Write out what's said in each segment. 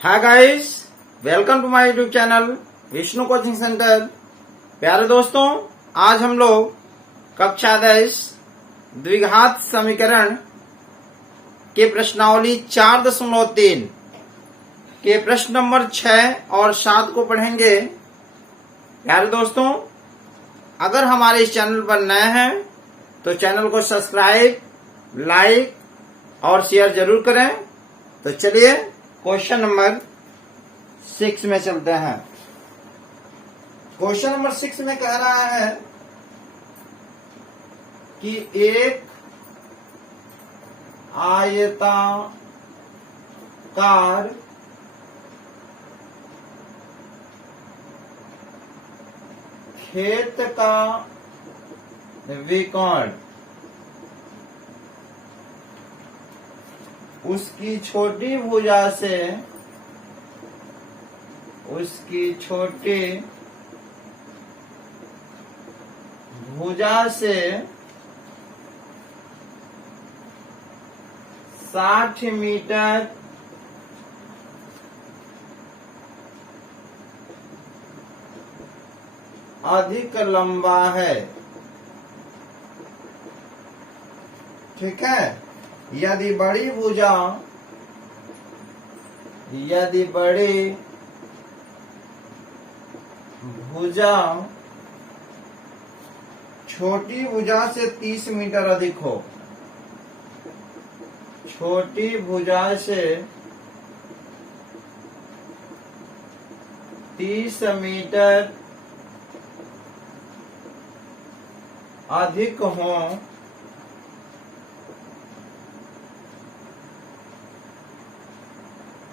Hi guys, welcome to my YouTube channel Vishnu coaching centre. प्यारे दोस्तों, आज हम लोग कक्षा 10 द्विघात समीकरण के प्रश्नावली 4.3 के प्रश्न नंबर 6 और 7 को पढ़ेंगे। प्यारे दोस्तों, अगर हमारे इस चैनल पर नए हैं तो चैनल को सब्सक्राइब, लाइक और शेयर जरूर करें। तो चलिए क्वेश्चन नंबर 6 में चलते हैं। क्वेश्चन नंबर 6 में कह रहा है कि एक आयताकार खेत का विकर्ण उसकी छोटी भुजा से 60 मीटर अधिक लंबा है। ठीक है, यदि बड़ी भुजा छोटी भुजा से 30 मीटर अधिक हो, छोटी भुजा से 30 मीटर अधिक हो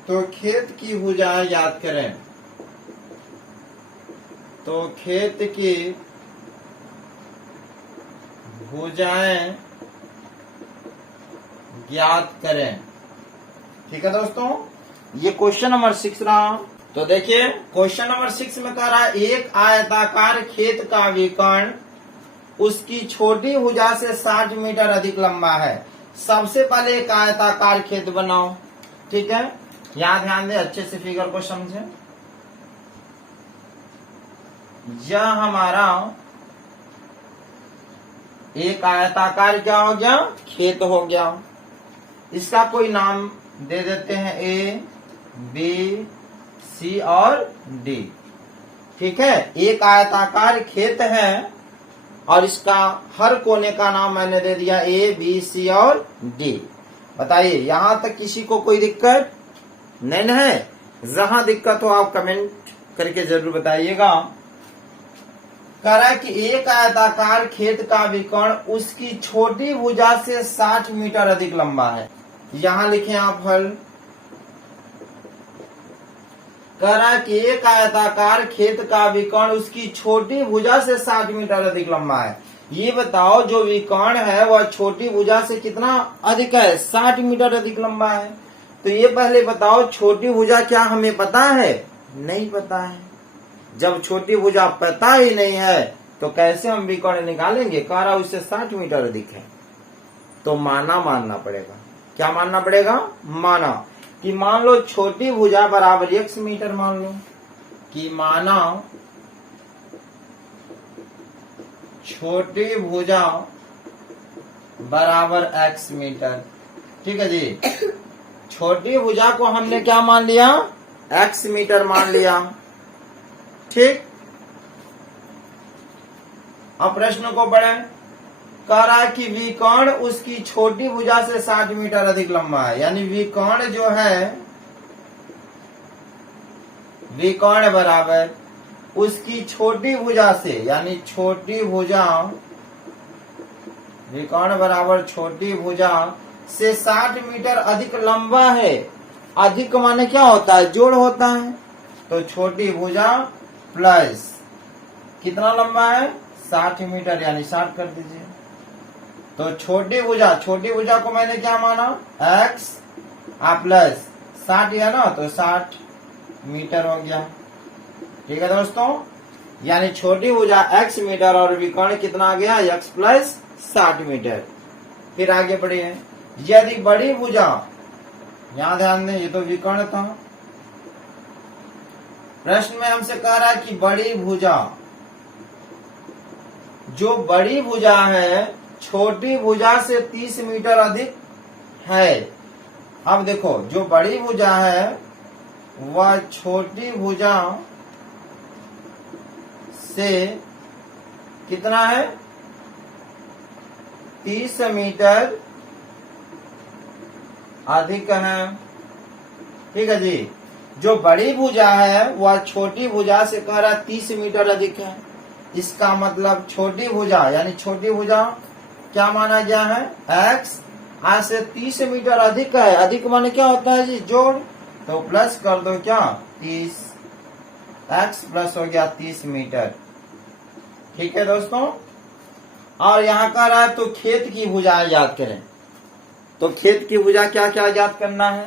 तो खेत की भुजाएं याद करें। तो खेत की भुजाएं ज्ञात करें। ठीक है दोस्तों, ये क्वेश्चन नंबर 6 रहा। तो देखिए क्वेश्चन नंबर 6 में कह रहा है एक आयताकार खेत का विकर्ण उसकी छोटी भुजा से 60 मीटर अधिक लंबा है। सबसे पहले एक आयताकार खेत बनाओ। ठीक है, यहां ध्यान दें, अच्छे से फिगर को समझें। यह हमारा एक आयताकार क्या हो गया, खेत हो गया। इसका कोई नाम दे देते हैं, ए, बी, सी और डी। ठीक है, एक आयताकार खेत है और इसका हर कोने का नाम मैंने दे दिया ए, बी, सी और डी। बताइए यहां तक किसी को कोई दिक्कत नहीं है? जहां दिक्कत हो आप कमेंट करके जरूर बताइएगा। कह रहा है कि एक आयताकार खेत का विकर्ण उसकी छोटी भुजा से 60 मीटर अधिक लंबा है। यहां लिखें आप हल। कह रहा है कि एक आयताकार खेत का विकर्ण उसकी छोटी भुजा से 60 मीटर अधिक लंबा है। ये बताओ जो विकर्ण है वह छोटी भुजा से कितना अधिक है, 60 मीटर अधिक लंबा है। तो ये पहले बताओ छोटी भुजा क्या हमें पता है? नहीं पता है। जब छोटी भुजा पता ही नहीं है तो कैसे हम विकर्ण निकालेंगे? कह रहा उससे 60 मीटर अधिक है तो मानना पड़ेगा। क्या मानना पड़ेगा? माना कि मान लो छोटी भुजा बराबर x मीटर, मान लो कि माना छोटी भुजा बराबर x मीटर। ठीक है जी, छोटी भुजा को हमने क्या मान लिया? x मीटर मान लिया। ठीक, अब प्रश्न को पढ़ें। कह रहा है कि विकर्ण उसकी छोटी भुजा से 60 मीटर अधिक लंबा है। यानी विकर्ण जो है, विकर्ण बराबर उसकी छोटी भुजा से, यानी छोटी भुजा, विकर्ण बराबर छोटी भुजा से 60 मीटर अधिक लंबा है। अधिक माने क्या होता है? जोड़ होता है। तो छोटी भुजा प्लस कितना लंबा है? 60 मीटर, यानी 60 कर दीजिए। तो छोटी भुजा को मैंने क्या माना? x प्लस 60 है ना, तो 60 मीटर हो गया। ठीक है दोस्तों, यानी छोटी भुजा x मीटर और विकर्ण कितना आ गया? x plus 60 metre. फिर आगे बढ़िए, यदि बड़ी भुजा, यहां ध्यान दें ये तो विकर्ण था, प्रश्न में हमसे कह रहा है कि बड़ी भुजा, जो बड़ी भुजा है छोटी भुजा से 30 मीटर अधिक है। अब देखो, जो बड़ी भुजा है वह छोटी भुजा से कितना है, 30 मीटर अधिक है। ठीक है जी, जो बड़ी भुजा है वह छोटी भुजा से कह रहा 30 मीटर अधिक है। इसका मतलब छोटी भुजा यानी छोटी भुजा क्या माना गया है, x आज से 30 मीटर अधिक है। अधिक माने क्या होता है जी, जोड़, तो प्लस कर दो क्या 30, x प्लस हो गया 30 मीटर। ठीक है दोस्तों, और यहाँ कह रहा है तो खेत की भुजाएं याद करें। तो खेत की भुजा क्या क्या ज्ञात करना है,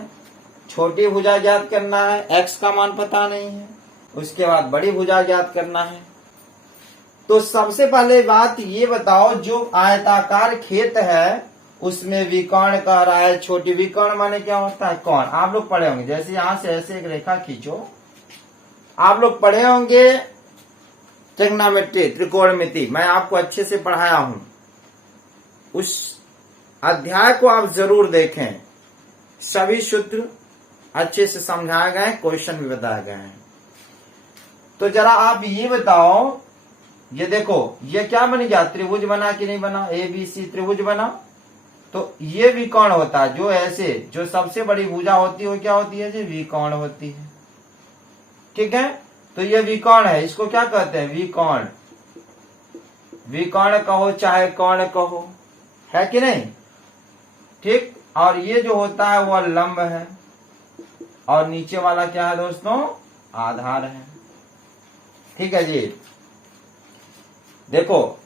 छोटी भुजा ज्ञात करना है, x का मान पता नहीं है, उसके बाद बड़ी भुजा ज्ञात करना है। तो सबसे पहले बात ये बताओ, जो आयताकार खेत है उसमें विकर्ण कह रहा है छोटी, विकर्ण माने क्या होता है, कौन, आप लोग पढ़े होंगे। जैसे यहां से ऐसे एक रेखा खींचो, आप लोग पढ़े होंगे ट्रिग्नोमेट्री, त्रिकोणमिति, मैं आपको अच्छे से पढ़ाया हूं। उस अध्याय को आप जरूर देखें, सभी सूत्र अच्छे से समझाए गए, क्वेश्चन भी बताए गए हैं। तो जरा आप ये बताओ, ये देखो ये क्या बन गया, त्रिभुज बना कि नहीं बना, ABC त्रिभुज बना। तो ये विकर्ण होता है, जो ऐसे जो सबसे बड़ी भुजा होती है वो क्या होती है जी, विकर्ण होती है। ठीक है, तो ये विकर्ण है, इसको क्या कहते हैं, विकर्ण। विकर्ण कहो चाहे कर्ण कहो, है कि नहीं। ठीक, और ये जो होता है वह लंब है, और नीचे वाला क्या है दोस्तों, आधार है। ठीक है जी, देखो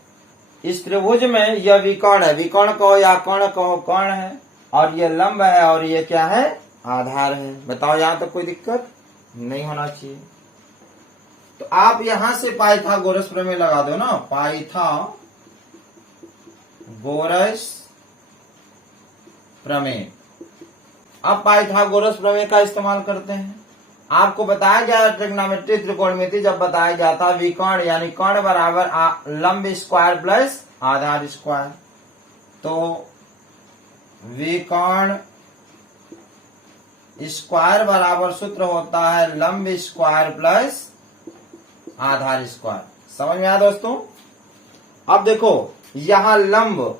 इस त्रिभुज में यह विकर्ण है, विकर्ण कहो या कर्ण कहो, कर्ण है, और ये लंब है, और ये क्या है, आधार है। बताओ यहां तक कोई दिक्कत नहीं होना चाहिए। तो आप यहां से पाइथागोरस प्रमेय लगा दो ना, पाइथागोरस प्रमेय। अब पाइथागोरस प्रमेय का इस्तेमाल करते हैं। आपको बताया गया ट्रिग्नोमेट्री, त्रिकोणमिति जब बताया गया था, विकर्ण यानी कर्ण बराबर लंब स्क्वायर प्लस आधार स्क्वायर। तो विकर्ण स्क्वायर बराबर सूत्र होता है लंब स्क्वायर प्लस आधार स्क्वायर। समझ में आया दोस्तों। अब देखो यहां लंब,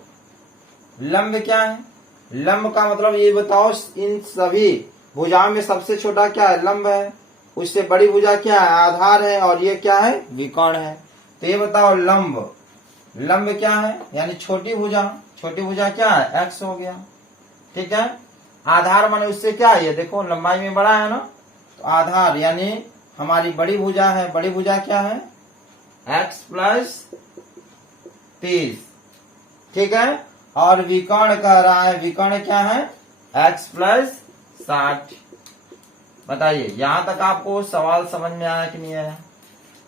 लंब क्या है, लंब का मतलब ये बताओ, इन सभी भुजाओं में सबसे छोटा क्या है, लंब है, उससे बड़ी भुजा क्या है, आधार है, और ये क्या है, विकर्ण है। तो ये बताओ लंब, लंब क्या है, यानी छोटी भुजा, छोटी भुजा क्या है, x हो गया। ठीक है, आधार माने उससे क्या है, ये देखो लंबाई में बड़ा है ना, तो आधार यानी हमारी बड़ी भुजा है, बड़ी भुजा क्या है, x प्लस 30। ठीक है, और विकर्ण कह रहा है, विकर्ण क्या है, x प्लस 60। बताइए यहां तक आपको सवाल समझ में आया कि नहीं आया।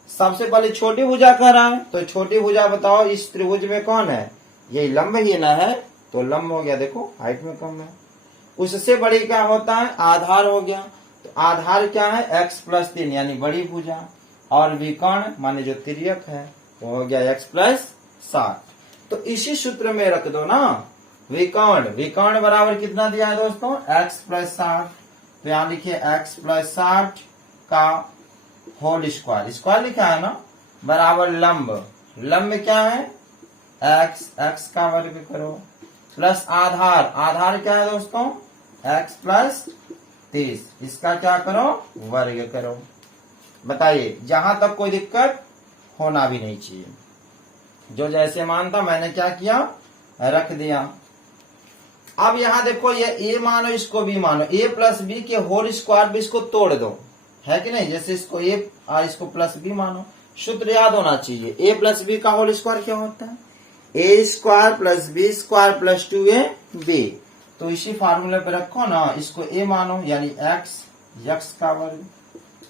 सबसे पहले छोटी भुजा कह रहा है, तो छोटी भुजा बताओ इस त्रिभुज में कौन है, ये लंब ही ना है, तो लंब हो गया, देखो हाइट में कम है। उससे बड़ी क्या होता है, आधार हो गया, तो आधार क्या है, x प्लस 3 यानी बड़ी भुजा, और विकर्ण माने जो तिर्यक है वो हो गया x प्लस 60। तो इसी सूत्र में रख दो ना, विकर्ण, विकर्ण बराबर कितना दिया है दोस्तों, x प्लस 60। तो यहां लिखिए x प्लस 60 का होल स्क्वायर, स्क्वायर लिखा है ना, बराबर लंब, लंब क्या है, x, x का वर्ग करो, प्लस आधार, आधार क्या है दोस्तों, x प्लस 30, इसका क्या करो, वर्ग करो। बताइए जहां तक कोई दिक्कत होना भी नहीं चाहिए। जो जैसे मान था मैंने क्या किया, रख दिया। अब यहां देखो ये a मानो, इसको b मानो, a प्लस बी के होल स्क्वायर भी इसको तोड़ दो, है कि नहीं, जैसे इसको a और इसको प्लस b मानो। सूत्र याद होना चाहिए, a प्लस बी का होल स्क्वायर क्या होता है, a square plus B square plus 2ab। तो इसी फार्मूले पे रखो ना, इसको a मानो यानी x का वर्ग,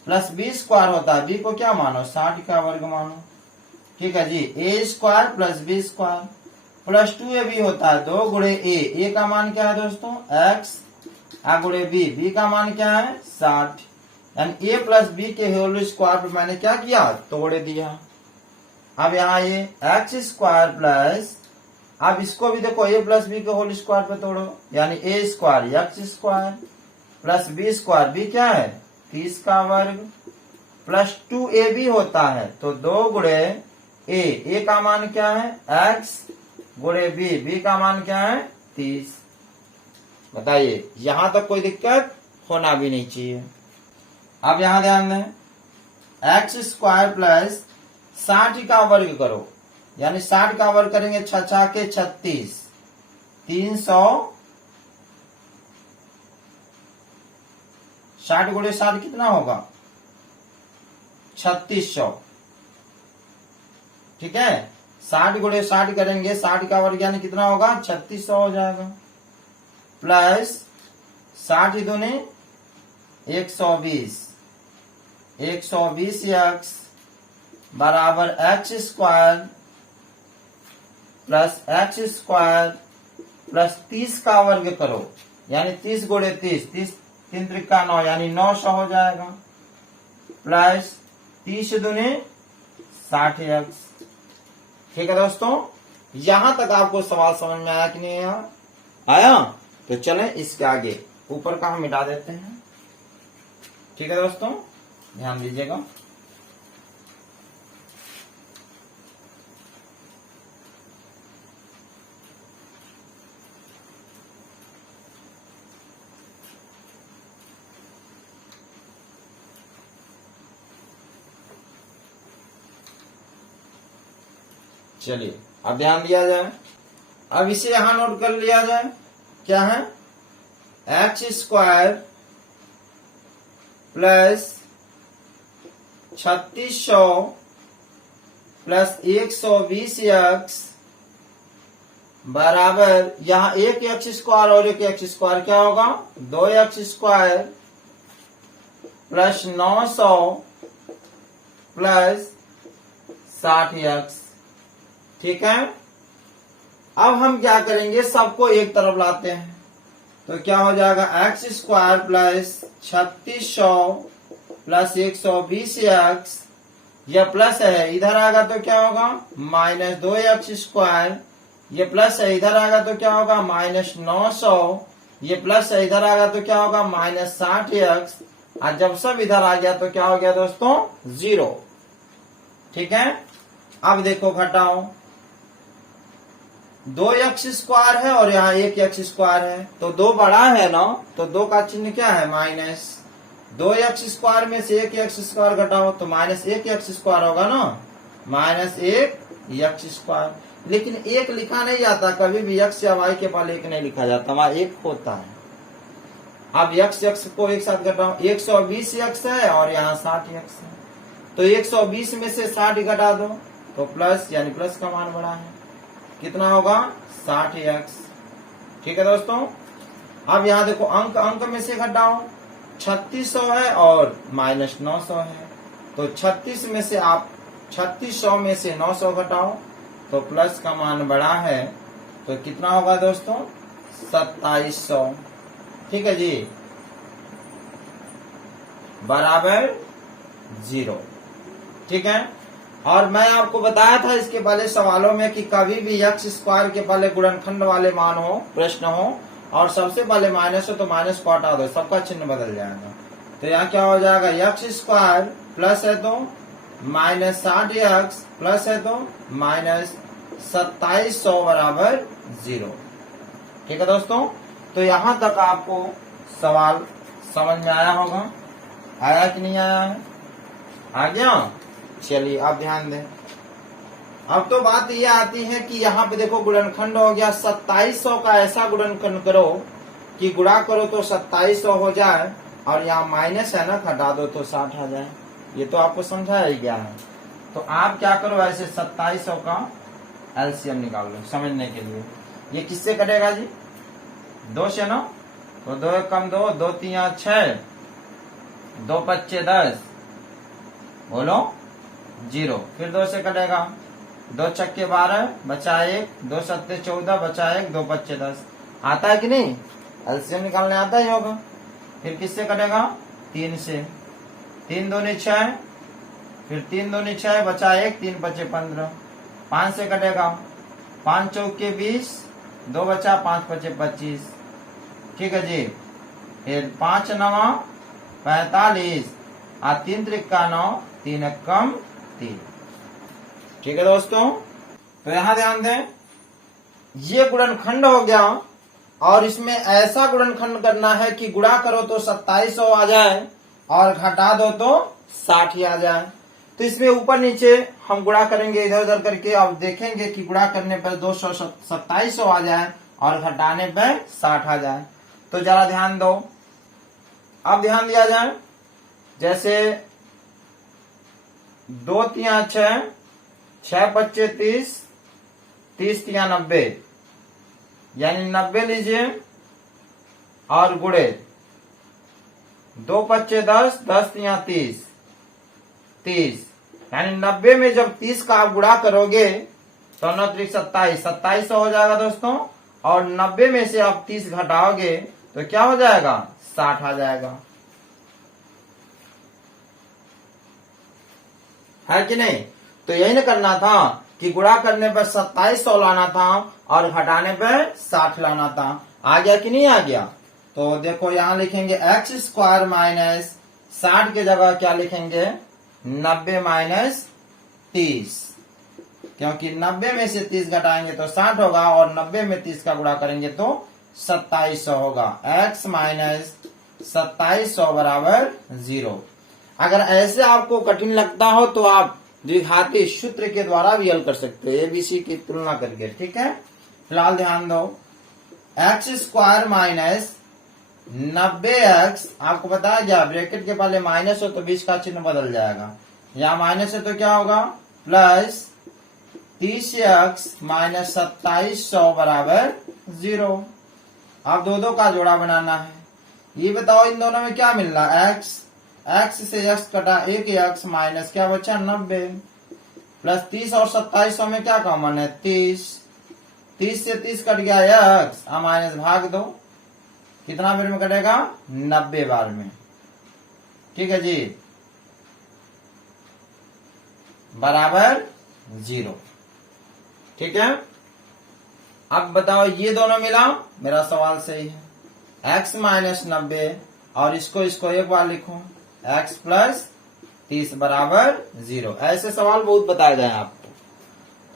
प्लस बी स्क्वायर होता है, b को क्या मानो, 60 का वर्ग मानो। ठीक है जी, a square plus B square plus 2ab होता है 2 गुणे a का मान क्या है दोस्तों, x, गुणे b का मान क्या है 60। यानी ए प्लस बी के होल स्क्वायर पे मैंने क्या किया, तोड़ दिया। अब यहाँ ये एक्स स्क्वायर प्लस, अब इसको भी देखो ए प्लस बी के होल स्क्वायर पे तोड़ो, यानी A square X square plus B square, B क्या है 30 का वर्ग, प्लस 2ab होता है, तो 2 गुणे ए का मान क्या है x गुणे बी का मान क्या है 30। बताइए यहां तक कोई दिक्कत होना भी नहीं चाहिए। अब यहां ध्यान दें, एक्स स्क्वायर प्लस 60 का वर्ग करो, यानी 60 का वर्ग करेंगे 6 के 36, 300, 60 गुणे 60 कितना होगा 3600। ठीक है, 60 गुणे 60 करेंगे, 60 का वर्ग यानी कितना होगा 3600 हो जाएगा, प्लस 60 दूनी 120, 120 एक्स बराबर x square plus x square plus 30 का वर्ग करो, यानी 30 गुणे 30, 3 त्रिका 9 यानी 900 हो जाएगा, प्लस 30 दूनी 60 एक्स। ठीक है दोस्तों, यहां तक आपको सवाल समझ में आया कि नहीं आया? तो चलें इसके आगे ऊपर का हम मिटा देते हैं। ठीक है दोस्तों, ध्यान दीजिएगा। चलिए अब ध्यान दिया जाए, अब इसे यहां नोट कर लिया जाए, क्या है x square plus 3600 plus 120 x बराबर, यहां एक एक्स स्क्वायर और एक एक्स स्क्वायर क्या होगा 2 x square plus 900 plus 60 x. ठीक है, अब हम क्या करेंगे, सबको एक तरफ लाते हैं, तो क्या हो जाएगा x square plus 3600 plus 120 x, यह प्लस है इधर आएगा तो क्या होगा माइनस 2 एक्स स्क्वायर, ये प्लस है इधर आएगा तो क्या होगा माइनस 900, ये प्लस है इधर आएगा तो क्या होगा माइनस 60 एक्स, और जब सब इधर आ गया तो क्या हो गया दोस्तों 0। ठीक है, अब देखो घटाओ, 2 एक्स स्क्वायर है और यहाँ 1 एक्स स्क्वायर है, तो 2 बड़ा है ना, तो 2 का चिन्ह क्या है माइनस, 2 एक्स स्क्वायर में से 1 एक्स स्क्वायर घटाओ तो माइनस 1 एक्स स्क्वायर होगा ना, माइनस 1 एक्स स्क्वायर। लेकिन 1 लिखा नहीं जाता, कभी भी एक्स या वाई के पहले 1 नहीं लिखा जाता, वहां 1 होता है। अब एक्स को एक साथ घटाओ, 120 एक्स है और यहाँ 60 एक्स है, तो 120 में से 60 घटा दो तो प्लस, यानी प्लस का मान बड़ा है, कितना होगा 60 एक्स। ठीक है दोस्तों, अब यहाँ देखो अंक में से घटाओ, 3600 है और माइनस 900 है, तो 3600 में से 900 घटाओ तो प्लस का मान बड़ा है, तो कितना होगा दोस्तों 2700। ठीक है जी, बराबर 0। ठीक है, और मैं आपको बताया था इसके पहले सवालों में कि कभी भी एक्स स्क्वायर के पहले गुणनखंड वाले मान हो, प्रश्न हो, और सबसे पहले माइनस हो तो माइनस को हटा दो, सबका चिन्ह बदल जाएगा। तो यहाँ क्या हो जाएगा एक्स स्क्वायर प्लस है तो माइनस 60 एक्स प्लस है तो माइनस 2700 बराबर 0। ठीक है दोस्तों, तो यहाँ तक आपको सवाल समझ में आया होगा, आया कि नहीं आया है? आ गया। चलिए आप ध्यान दें, अब तो बात ये आती है कि यहाँ पे देखो गुणनखंड हो गया 2700 का, ऐसा गुणनखंड करो कि गुणा करो तो 2700 हो जाए, और यहाँ माइनस है ना, घटा दो तो 60 आ जाए। ये तो आपको समझाया ही गया है। तो आप क्या करो, ऐसे 2700 का एलसीएम निकाल लो समझने के लिए। ये किससे कटेगा जी 2 से ना, तो 2 1 कम 2, 2 3 6, 2 5 10, बोलो 0, फिर 2 से कटेगा, 2 छक्के 12 बचा 1, 2 सत्ते 14 बचा 1, 2 5 10। आता है कि नहीं, एलसीएम निकालने आता ही होगा। फिर किससे कटेगा 3 से, 3 दूनी 6, फिर 3 दूनी 6, बचा 1, 3 बचे 15, 5 से कटेगा, 5 चौके 20, 2 बचा, 5 बचे 25। ठीक है जी। फिर 5 9 45, 3 त्रिका 9, 3 कम 3। ठीक है दोस्तों, तो यहां ध्यान दें, ये गुणनखंड हो गया और इसमें ऐसा गुणनखंड करना है कि गुणा करो तो 2700 आ जाए और घटा दो तो 60 ही आ जाए। तो इसमें ऊपर नीचे हम गुणा करेंगे इधर उधर करके, अब देखेंगे कि गुणा करने पर 2700 आ जाए और घटाने पर 60 आ जाए। तो जरा ध्यान दो, अब ध्यान दिया जाए, जैसे 2 तिया 6, 6 पच्चे 30, 30 तिया 90, यानी 90 लीजिए और गुणे 2 पच्चे 10, 10 तिया 30, 30, यानी 90 में जब 30 का आप गुणा करोगे तो 9 त्रिक 27, 2700 हो जाएगा दोस्तों। और 90 में से आप 30 घटाओगे तो क्या हो जाएगा, 60 आ जाएगा, है कि नहीं। तो यही न करना था कि गुणा करने पर 2700 लाना था और घटाने पर 60 लाना था। आ गया कि नहीं आ गया। तो देखो यहां लिखेंगे x स्क्वायर माइनस 60 की जगह क्या लिखेंगे, 90 माइनस 30, क्योंकि 90 में से 30 घटाएंगे तो 60 होगा और 90 में 30 का गुणा करेंगे तो 2700 होगा। x माइनस 2700 बराबर 0। अगर ऐसे आपको कठिन लगता हो तो आप द्विघाती सूत्र के द्वारा भी हल कर सकते हो, एबीसी की तुलना करके। ठीक है, फिलहाल ध्यान दो, एक्स स्क्वायर माइनस 90x, आपको बताया गया ब्रैकेट के पहले माइनस हो तो 20 का चिन्ह बदल जाएगा, या माइनस है तो क्या होगा, प्लस 30x माइनस 2700 बराबर 0। अब दो का जोड़ा बनाना है। ये बताओ इन दोनों में क्या मिल रहा है, x से x कटा 1x माइनस क्या बचा 90, प्लस 30 और 2700 में क्या कॉमन है 30, 30 से 30 कट गया x, माइनस भाग दो, कितना बार में कटेगा 90 बार में। ठीक है जी, बराबर 0। ठीक है, अब बताओ ये दोनों मिला, मेरा सवाल सही है। x माइनस 90 और इसको एक बार लिखो, x प्लस 30 बराबर 0। ऐसे सवाल बहुत बताए गए आपको।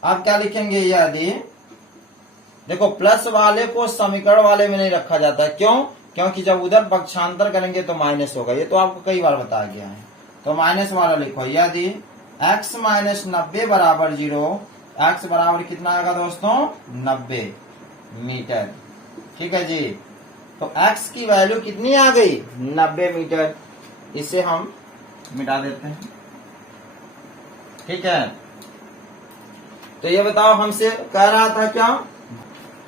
अब क्या लिखेंगे, यदि देखो प्लस वाले को समीकरण वाले में नहीं रखा जाता है, क्यों, क्योंकि जब उधर पक्षांतर करेंगे तो माइनस होगा, ये तो आपको कई बार बताया गया है। तो माइनस वाला लिखो, यदि x माइनस 90 बराबर 0, x बराबर कितना आएगा दोस्तों 90 मीटर। ठीक है जी, तो x की वैल्यू कितनी आ गई 90 मीटर। इसे हम मिटा देते हैं। ठीक है, तो ये बताओ हमसे कह रहा था क्या,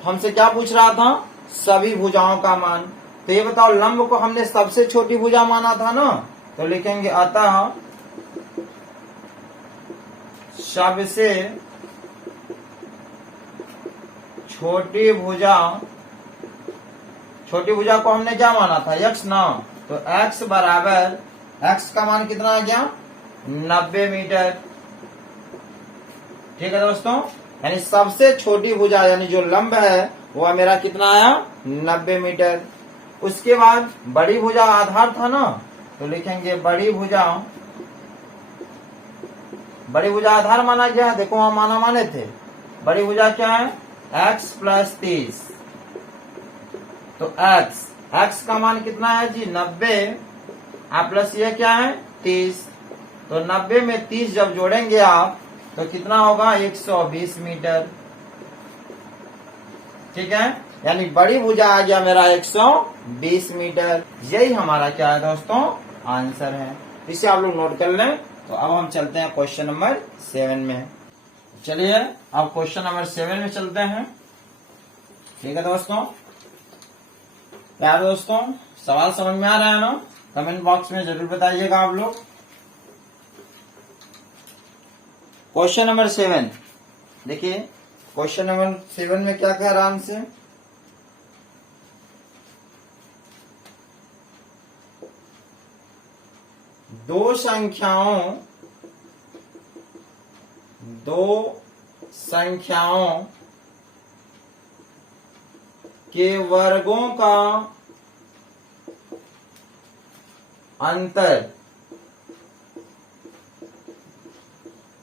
हमसे क्या पूछ रहा था, सभी भुजाओं का मान। तो ये बताओ लंब को हमने सबसे छोटी भुजा माना था ना, तो लिखेंगे अतः सबसे छोटी भुजा को हमने क्या माना था x ना, तो x बराबर, x का मान कितना आ गया 90 मीटर। ठीक है दोस्तों, यानी सबसे छोटी भुजा यानी जो लंब है वो मेरा कितना आया 90 मीटर। उसके बाद बड़ी भुजा आधार था ना, तो लिखेंगे बड़ी भुजा आधार माना गया। देखो वहां माने थे, बड़ी भुजा क्या है x प्लस 30, तो x का मान कितना है जी 90, प्लस ये क्या है 30, तो 90 में 30 जब जोड़ेंगे आप तो कितना होगा 120 मीटर। ठीक है, यानी बड़ी भुजा आ गया मेरा 120 मीटर। यही हमारा क्या है दोस्तों आंसर है। इसे आप लोग नोट कर लें। तो अब हम चलते हैं क्वेश्चन नंबर 7 में। चलिए अब क्वेश्चन नंबर 7 में चलते हैं। ठीक है दोस्तों, प्यारे दोस्तों सवाल समझ में आ रहा है ना, कमेंट बॉक्स में जरूर बताइएगा आप लोग। क्वेश्चन नंबर 7 देखिए, क्वेश्चन नंबर 7 में क्या कह रहा है हमसे, दो संख्याओं के वर्गों का अंतर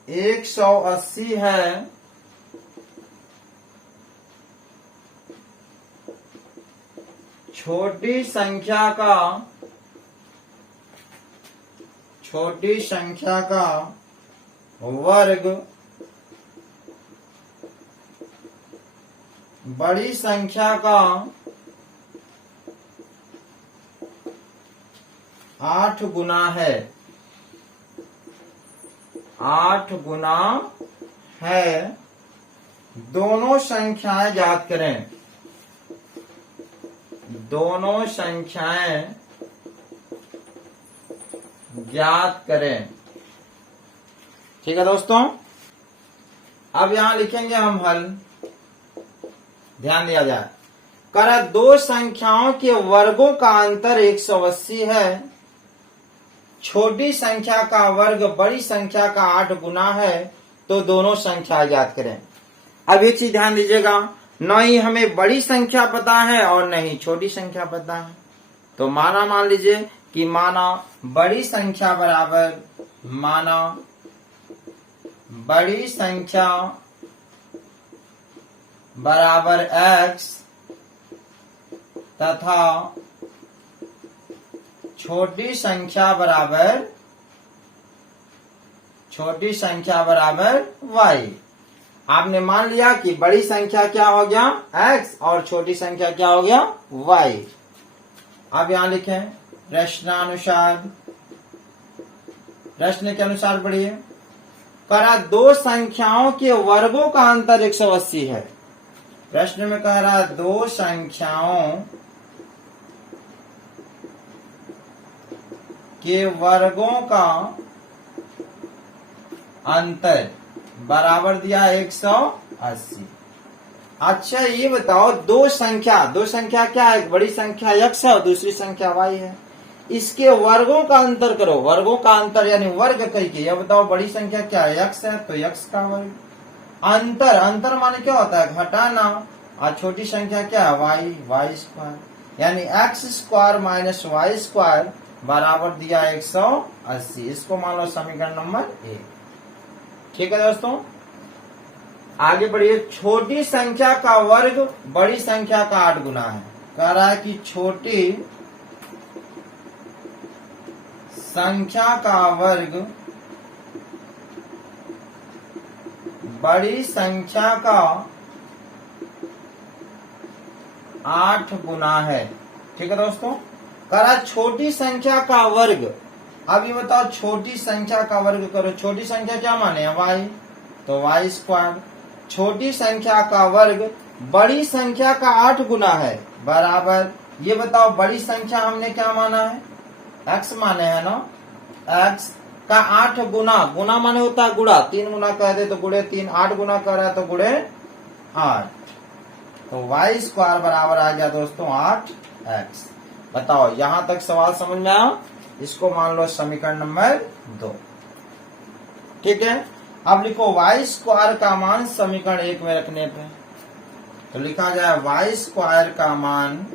180 है, छोटी संख्या का वर्ग बड़ी संख्या का 8 गुना है। 8 गुना है। दोनों संख्याएं ज्ञात करें। दोनों संख्याएं ज्ञात करें। ठीक है दोस्तों, अब यहां लिखेंगे हम हल। ध्यान दिया जाए। कर दो संख्याओं के वर्गों का अंतर 180 है, छोटी संख्या का वर्ग बड़ी संख्या का 8 गुना है, तो दोनों संख्या ज्ञात करें। अब एक चीज ध्यान दीजिएगा, न ही हमें बड़ी संख्या पता है और न ही छोटी संख्या पता है। तो मान लीजिए कि माना बड़ी संख्या बराबर x तथा छोटी संख्या बराबर y। आपने मान लिया कि बड़ी संख्या क्या हो गया x और छोटी संख्या क्या हो गया y। अब यहां लिखें प्रश्न के अनुसार पढ़िए। करा दो संख्याओं के वर्गों का अंतर 180 है। प्रश्न में कह रहा दो संख्याओं के वर्गों का अंतर बराबर दिया 180। अच्छा ये बताओ, दो संख्या क्या है? एक बड़ी संख्या x है और दूसरी संख्या y है। इसके वर्गों का अंतर करो। वर्गों का अंतर यानी वर्ग करके यह बताओ, बड़ी संख्या क्या है? x है तो x का वर्ग। अंतर माने क्या होता है? घटाना। और छोटी संख्या क्या है? y स्क्वायर, यानी x square minus y square बराबर दिया 180। इसको मान लो समीकरण नंबर 1। ठीक है दोस्तों, आगे बढ़िए। छोटी संख्या का वर्ग बड़ी संख्या का 8 गुना है। कह रहा है कि छोटी संख्या का वर्ग बड़ी संख्या का 8 गुना है। ठीक है दोस्तों, कह रहा छोटी संख्या का वर्ग। अब ये बताओ, छोटी संख्या का वर्ग करो। छोटी संख्या क्या माने? y, तो y स्क्वायर। छोटी संख्या का वर्ग बड़ी संख्या का 8 गुना है बराबर। ये बताओ, बड़ी संख्या हमने क्या माना है? x माने है ना। x का 8 गुना माने होता है गुणा। 3 गुना कह दे तो गुणे 3, 8 गुना कर रहा है तो गुणे 8। तो y स्क्वायर बराबर आ गया दोस्तों 8x। बताओ, यहां तक सवाल समझ में आया? इसको मान लो समीकरण नंबर 2। ठीक है, अब लिखो y स्क्वायर का मान समीकरण 1 में रखने पे तो लिखा जाए y स्क्वायर का मान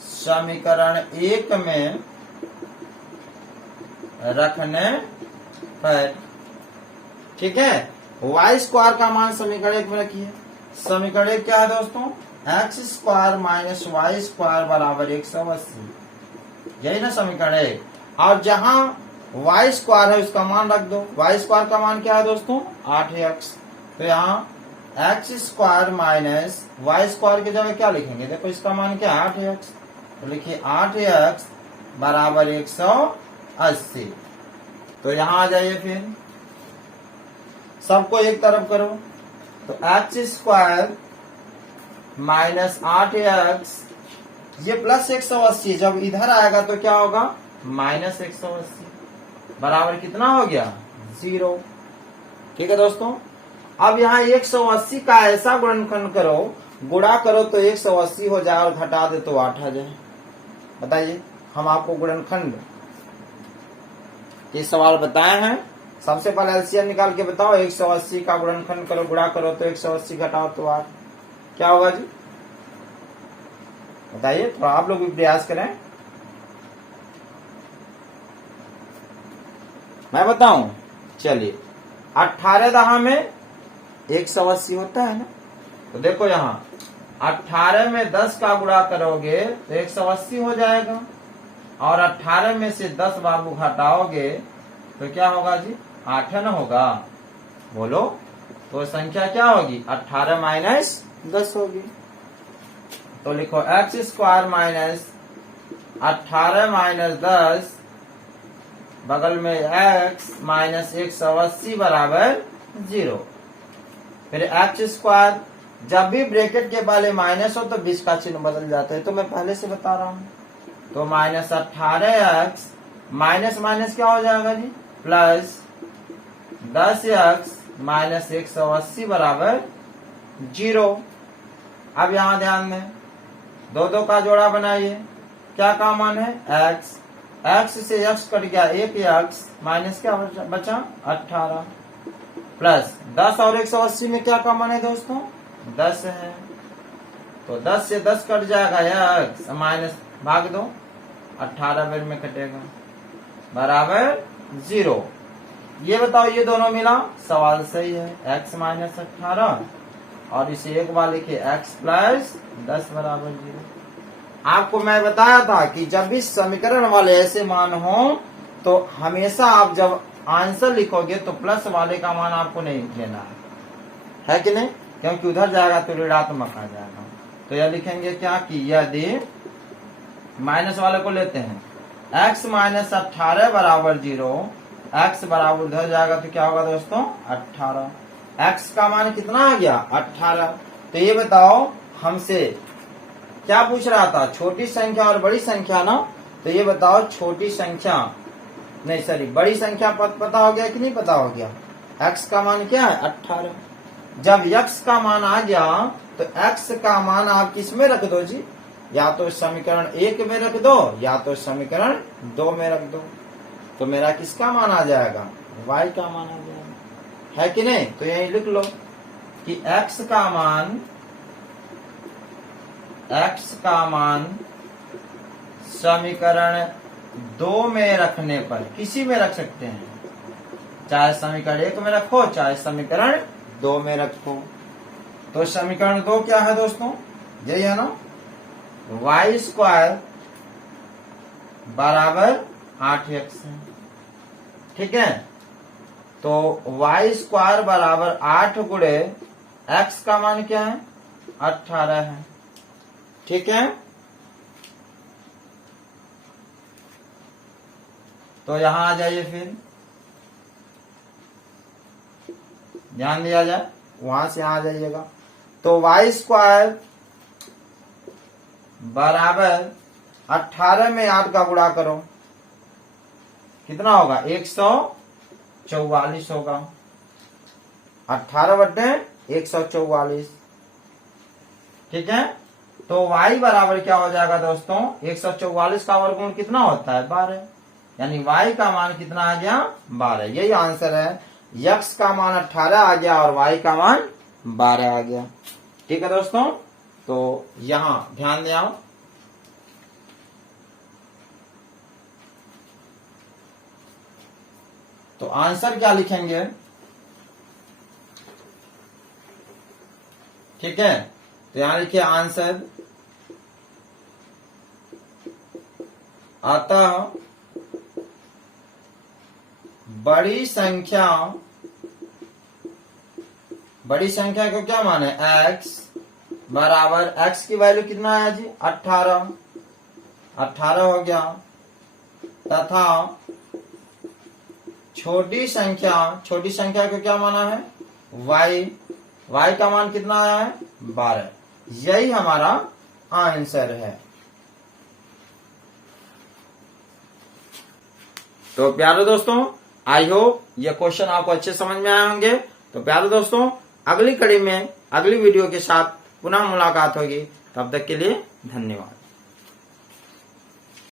समीकरण 1 में रखने पर। ठीक है, y स्क्वायर का मान समीकरण 1 में रखिए। समीकरण 1 क्या है दोस्तों? x square minus y square बराबर 180। यही ना समीकरण 1। और जहां y स्क्वायर है उसका मान रख दो। y स्क्वायर का मान क्या है दोस्तों? 8x। तो यहाँ x square minus y square की जगह क्या लिखेंगे? देखो इसका मान क्या है? 8x। तो लिखिए 8x बराबर 180। तो यहाँ आ जाइए, फिर सबको एक तरफ करो। तो x स्क्वायर माइनस 8x, ये प्लस 180 जब इधर आएगा तो क्या होगा? माइनस 180 बराबर कितना हो गया? 0। ठीक है दोस्तों, अब यहाँ 180 का ऐसा गुणनखंड करो, गुणा करो तो 180 हो जाए और घटा दे तो 8 आ जाए। बताइए, हम आपको गुणनखंड ये सवाल बताए हैं। सबसे पहले एलसीएम निकाल के बताओ। 180 का गुणनखंड करो, गुणा करो तो 180 घटाओ तो 8, क्या होगा जी? बताइए, तो आप लोग भी प्रयास करें। मैं बताऊं? चलिए, 18 दहा में 180 होता है ना, तो देखो यहाँ 18 में 10 का गुणा करोगे तो 180 हो जाएगा, और 18 में से 10 बाबू घटाओगे तो क्या होगा जी? 8 न होगा। बोलो, तो संख्या क्या होगी? 18 माइनस 10 होगी। तो लिखो एक्स स्क्वायर माइनस 18 माइनस 10, बगल में x माइनस 180 बराबर 0। फिर एक्स स्क्वायर, जब भी ब्रैकेट के पहले माइनस हो तो 20 का चिन्ह बदल जाता है, तो मैं पहले से बता रहा हूं। तो माइनस 18x माइनस माइनस क्या हो जाएगा जी? प्लस 10x माइनस 180 बराबर 0। अब यहां ध्यान दें, दो दो का जोड़ा बनाइए। क्या का मान है? x, x से x कट गया, 1x माइनस क्या बचा? 18 प्लस 10 और 180 में क्या का मान है दोस्तों? 10 है। तो 10 से 10 कट जाएगा, x माइनस भाग दो, 18 बेर में कटेगा, बराबर 0। ये बताओ, ये दोनों मिला? सवाल सही है। x माइनस 18 और इसे एक बार लिखे x प्लस 10 बराबर 0। आपको मैं बताया था कि जब भी समीकरण वाले ऐसे मान हो तो हमेशा आप जब आंसर लिखोगे तो प्लस वाले का मान आपको नहीं लेना है कि नहीं? क्योंकि उधर जाएगा तो ऋणात्मक आ जाएगा। तो यह लिखेंगे क्या कि यदि माइनस वाले को लेते हैं, x माइनस 18 बराबर 0, x बराबर उधर जाएगा तो क्या होगा दोस्तों? 18। x का मान कितना आ गया? 18। तो ये बताओ, हमसे क्या पूछ रहा था? छोटी संख्या और बड़ी संख्या ना। तो ये बताओ, छोटी संख्या नहीं, सॉरी, बड़ी संख्या पता हो गया कि नहीं पता हो गया? x का मान क्या है? 18। जब x का मान आ गया तो x का मान आप किस में रख दो जी? या तो समीकरण 1 में रख दो या तो समीकरण 2 में रख दो। तो मेरा किसका मान आ जाएगा? y का मान आ जाएगा, है कि नहीं? तो यही लिख लो कि x का मान समीकरण 2 में रखने पर, किसी में रख सकते हैं, चाहे समीकरण 1 में रखो चाहे समीकरण 2 में रखो। तो समीकरण 2 क्या है दोस्तों? यही है ना, y स्क्वायर बराबर 8x है। ठीक है, तो y स्क्वायर बराबर 8 गुणे x का मान क्या है? 18 है। ठीक है, तो यहां आ जाइए, फिर ध्यान दिया जाए, वहां से यहां आ जाइएगा। तो y स्क्वायर बराबर 18 में 8 का गुणा करो, कितना होगा? 144 होगा। 18 बटे 144। ठीक है, तो y बराबर क्या हो जाएगा दोस्तों? 144 का वर्गमूल कितना होता है? 12। यानी y का मान कितना आ गया? 12। यही आंसर है। x का मान 18 आ गया और y का मान 12 आ गया। ठीक है दोस्तों, तो यहां ध्यान दें आओ। तो आंसर क्या लिखेंगे? ठीक है, तो यहां लिखिए आंसर, अतः बड़ी संख्या को क्या माने? x बराबर, x की वैल्यू कितना आया जी? 18 हो गया, तथा छोटी संख्या को क्या माना है? y का मान कितना आया है? 12। यही हमारा आंसर है। तो प्यारे दोस्तों, आई होप ये क्वेश्चन आपको अच्छे समझ में आए होंगे। तो प्यारे दोस्तों, अगली कड़ी में अगली वीडियो के साथ पुनः मुलाकात होगी। तब तक के लिए धन्यवाद।